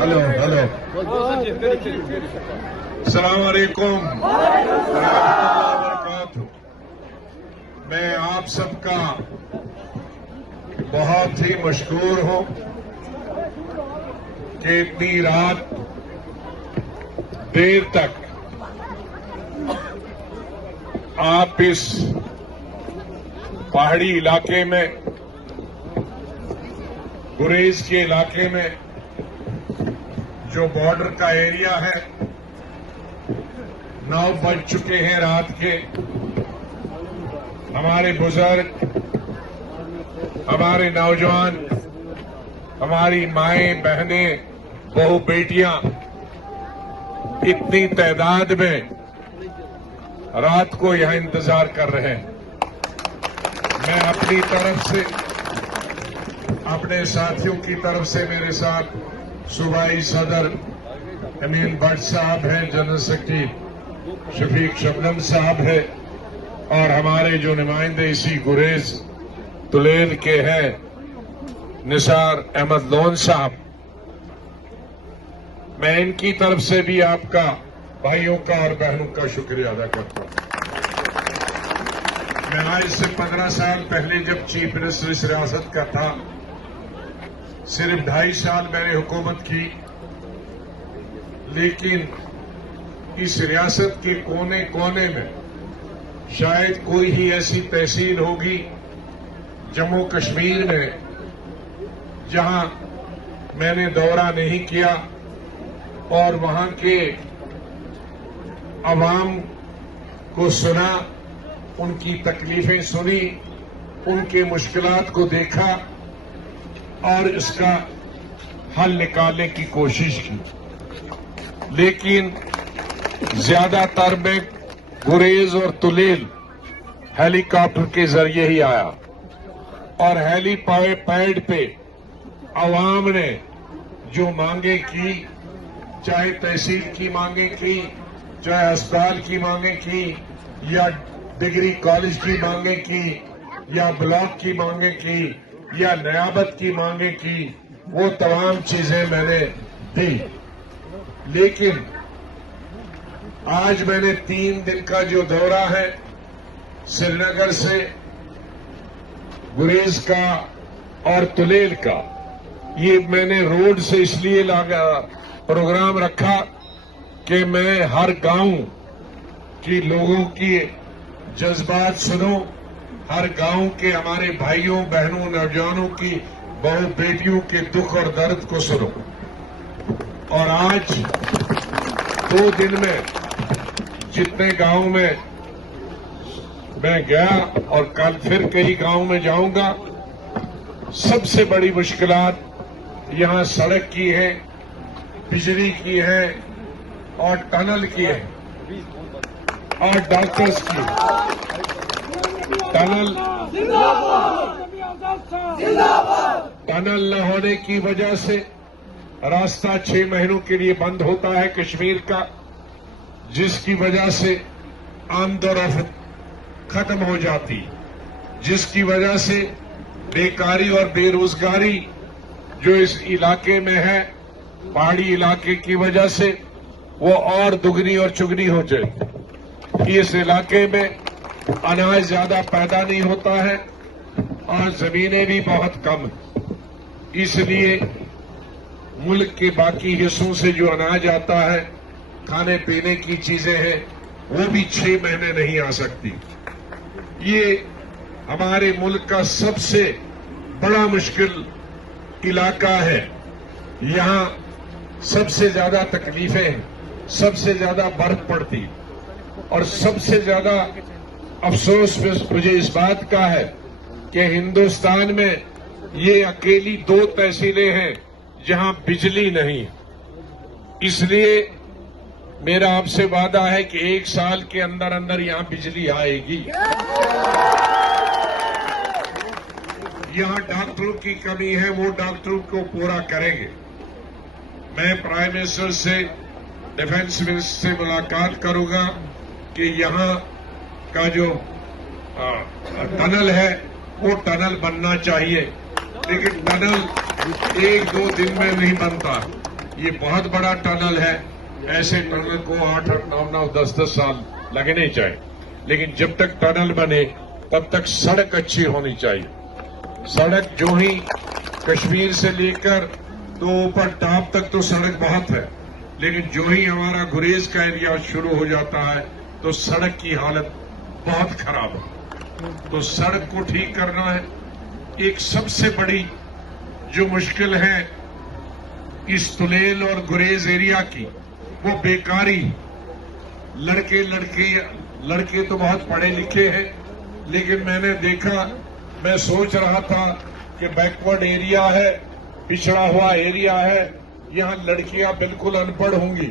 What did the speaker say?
Hello hello, अस्सलाम वालेकुम, मैं आप सबका बहुत ही मशकूर हूं कि इतनी रात देर तक आप इस पहाड़ी इलाके में, गुरेज के इलाके में, जो बॉर्डर का एरिया है, 9 बज चुके हैं रात के। हमारे बुजुर्ग, हमारे नौजवान, हमारी माएं, बहनें, बहू, बेटियां इतनी तादाद में रात को यहां इंतजार कर रहे हैं। मैं अपनी तरफ से, अपने साथियों की तरफ से, मेरे साथ सूबाई सदर अमीन भट्ट साहब हैं, जनरल सेक्रेटरी शफीक शबनम साहब है, और हमारे जो नुमाइंदे इसी गुरेज तुलेल के हैं, निसार अहमद लोन साहब, मैं इनकी तरफ से भी आपका, भाइयों का और बहनों का शुक्रिया अदा करता हूं। मैं आज से 15 साल पहले जब चीफ मिनिस्टर इस रियासत का था, सिर्फ 2.5 साल मैंने हुकूमत की, लेकिन इस रियासत के कोने कोने में शायद कोई ही ऐसी तहसील होगी जम्मू कश्मीर में जहां मैंने दौरा नहीं किया और वहां के अवाम को सुना, उनकी तकलीफें सुनी, उनके मुश्किलात को देखा और इसका हल निकालने की कोशिश की। लेकिन ज्यादातर मैं गुरेज और तुलेल हेलीकॉप्टर के जरिए ही आया, और हेलीपैड पे अवाम ने जो मांगे की, चाहे तहसील की मांगे की, चाहे अस्पताल की मांगे की, या डिग्री कॉलेज की मांगे की, या ब्लॉक की मांगे की, या नियाबत की मांगे की, वो तमाम चीजें मैंने दी। लेकिन आज मैंने 3 दिन का जो दौरा है, श्रीनगर से गुरेज का और तुलेल का, ये मैंने रोड से इसलिए प्रोग्राम रखा कि मैं हर गांव की लोगों की जज्बात सुनूं, हर गांव के हमारे भाइयों, बहनों, नौजवानों की, बहू, बेटियों के दुख और दर्द को सुनूं। और आज 2 दिन में जितने गांव में मैं गया और कल फिर कई गांव में जाऊंगा, सबसे बड़ी मुश्किलात यहां सड़क की है, बिजली की है, और टनल की है, और डॉक्टर्स की। टनल न होने की वजह से रास्ता 6 महीनों के लिए बंद होता है कश्मीर का, जिसकी वजह से आमदोरफ्त खत्म हो जाती, जिसकी वजह से बेकारी और बेरोजगारी जो इस इलाके में है, पहाड़ी इलाके की वजह से, वो और दुगनी और चुगनी हो जाए। इस इलाके में अनाज ज्यादा पैदा नहीं होता है और जमीनें भी बहुत कम हैं, इसलिए मुल्क के बाकी हिस्सों से जो अनाज आता है, खाने पीने की चीजें हैं, वो भी 6 महीने नहीं आ सकती। ये हमारे मुल्क का सबसे बड़ा मुश्किल इलाका है। यहां सबसे ज्यादा तकलीफें हैं, सबसे ज्यादा बर्फ पड़ती, और सबसे ज्यादा अफसोस मुझे इस बात का है कि हिंदुस्तान में ये अकेली 2 तहसीलें हैं जहां बिजली नहीं है। इसलिए मेरा आपसे वादा है कि 1 साल के अंदर अंदर यहां बिजली आएगी। यहां डॉक्टरों की कमी है, वो डॉक्टरों को पूरा करेंगे। मैं प्राइम मिनिस्टर से, डिफेंस मिनिस्टर से मुलाकात करूंगा कि यहां का जो टनल है वो टनल बनना चाहिए, लेकिन टनल 1-2 दिन में नहीं बनता। ये बहुत बड़ा टनल है। ऐसे टनल को 8, 9, 10 साल लगने चाहिए, लेकिन जब तक टनल बने तब तक सड़क अच्छी होनी चाहिए। सड़क जो ही कश्मीर से लेकर तो ऊपर टॉप तक तो सड़क बहुत है, लेकिन जो ही हमारा गुरेज का एरिया शुरू हो जाता है तो सड़क की हालत बहुत खराब है। तो सड़क को ठीक करना है। एक सबसे बड़ी जो मुश्किल है इस तुलेल और गुरेज एरिया की, वो बेकारी। लड़के तो बहुत पढ़े लिखे हैं, लेकिन मैंने देखा, मैं सोच रहा था कि बैकवर्ड एरिया है, पिछड़ा हुआ एरिया है, यहां लड़कियां बिल्कुल अनपढ़ होंगी।